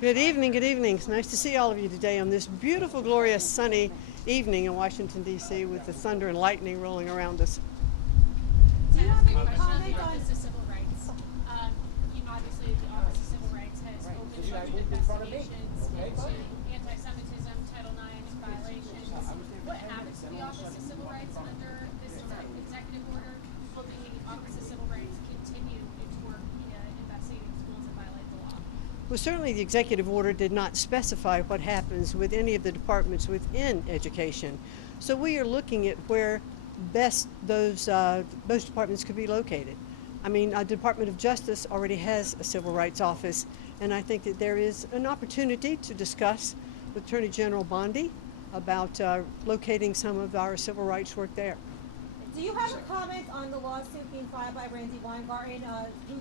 Good evening, good evening. It's nice to see all of you today on this beautiful, glorious, sunny evening in Washington, D.C. with the thunder and lightning rolling around us. Do you have any comment on the civil rights? Obviously, the Office of Civil Rights has opened budget investigations into anti-Semitism, Title IX violations. What happens to the Office of Civil Rights under this executive order? Will the Office of Civil Rights continue its work investigating schools that violate the law? Well, certainly the executive order did not specify what happens with any of the departments within education. So we are looking at where best those departments could be located. I mean, the Department of Justice already has a civil rights office, and I think that there is an opportunity to discuss with Attorney General Bondi about locating some of our civil rights work there. Do you have a comment on the lawsuit being filed by Randy Weingarten?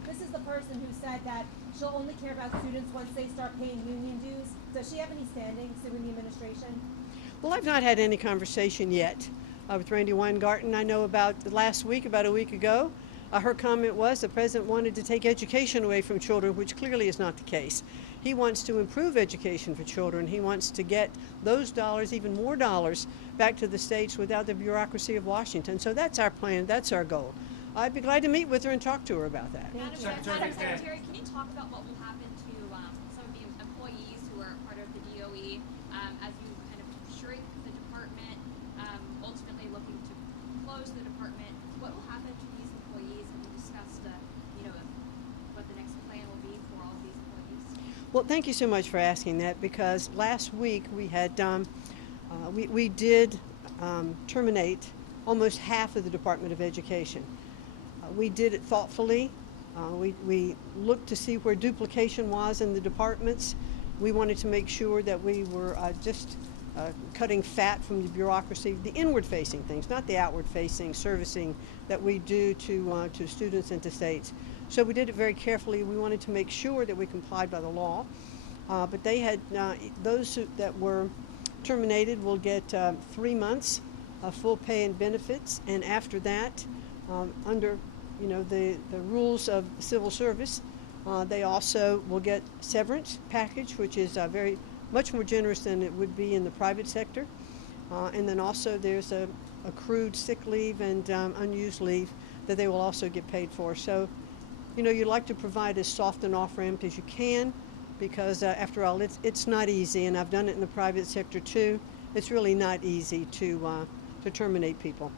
This is the person who said that she'll only care about students once they start paying union dues. Does she have any standing suing the administration? Well, I've not had any conversation yet with Randy Weingarten. I know about last week, about a week ago, her comment was the president wanted to take education away from children, which clearly is not the case. He wants to improve education for children. He wants to get those dollars, even more dollars, back to the states without the bureaucracy of Washington. So that's our plan, that's our goal. I'd be glad to meet with her and talk to her about that. Madam Secretary, can you talk about what will happen to some of the employees who are part of the DOE as you kind of shrink the department, ultimately looking to close the department? What will happen to these employees? Have you discussed, what the next plan will be for all of these employees? Well, thank you so much for asking that, because last week we had we did terminate almost half of the Department of Education. We did it thoughtfully. We looked to see where duplication was in the departments. We wanted to make sure that we were just cutting fat from the bureaucracy, the inward-facing things, not the outward-facing servicing that we do to students and to states. So we did it very carefully. We wanted to make sure that we complied by the law. But they had, those that were terminated will get 3 months of full pay and benefits, and after that, under the rules of civil service, they also will get severance package, which is very much more generous than it would be in the private sector. And then also there's accrued sick leave and unused leave that they will also get paid for. So, you like to provide as soft an off-ramp as you can, because after all, it's not easy, and I've done it in the private sector too. It's really not easy to terminate people.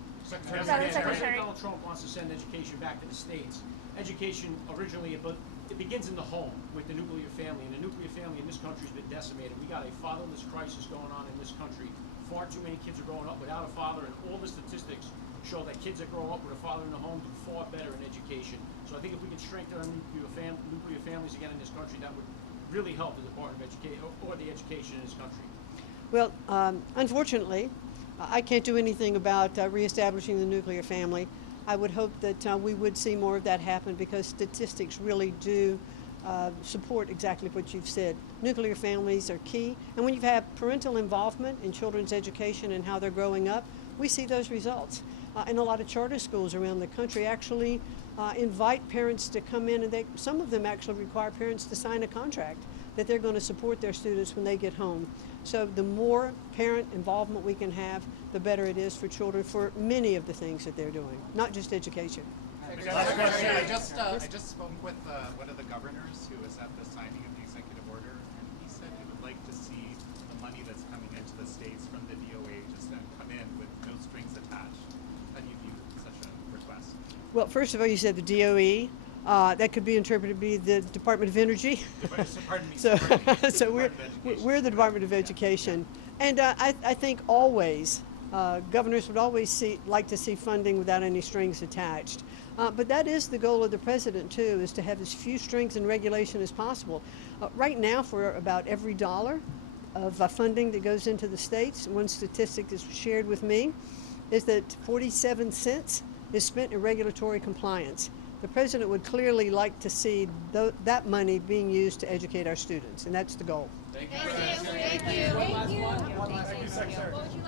President Donald Trump wants to send education back to the states. Education originally, it begins in the home with the nuclear family, and the nuclear family in this country has been decimated. We got a fatherless crisis going on in this country. Far too many kids are growing up without a father, and all the statistics show that kids that grow up with a father in the home do far better in education. So I think if we can strengthen our nuclear families again in this country, that would really help the Department of Education or the education in this country. Well, unfortunately, I can't do anything about reestablishing the nuclear family. I would hope that we would see more of that happen, because statistics really do support exactly what you've said. Nuclear families are key, and when you have parental involvement in children's education and how they're growing up, we see those results. And a lot of charter schools around the country actually invite parents to come in, and some of them actually require parents to sign a contract that they're going to support their students when they get home. So the more parent involvement we can have, the better it is for children for many of the things that they're doing, not just education. I just spoke with one of the governors who was at the signing of the executive order, and he said he would like to see the money that's coming into the states from the DOA just come in with no strings attached. How do you view such a request? Well, first of all, you said the DOE. That could be interpreted to be the Department of Energy. So we're the Department of Education. And I think always, governors would always like to see funding without any strings attached. But that is the goal of the president too, is to have as few strings and regulation as possible. Right now, for about every dollar of funding that goes into the states, one statistic that's shared with me is that 47 cents is spent in regulatory compliance. The president would clearly like to see that money being used to educate our students, and that's the goal. Thank you. Thank you. Thank you.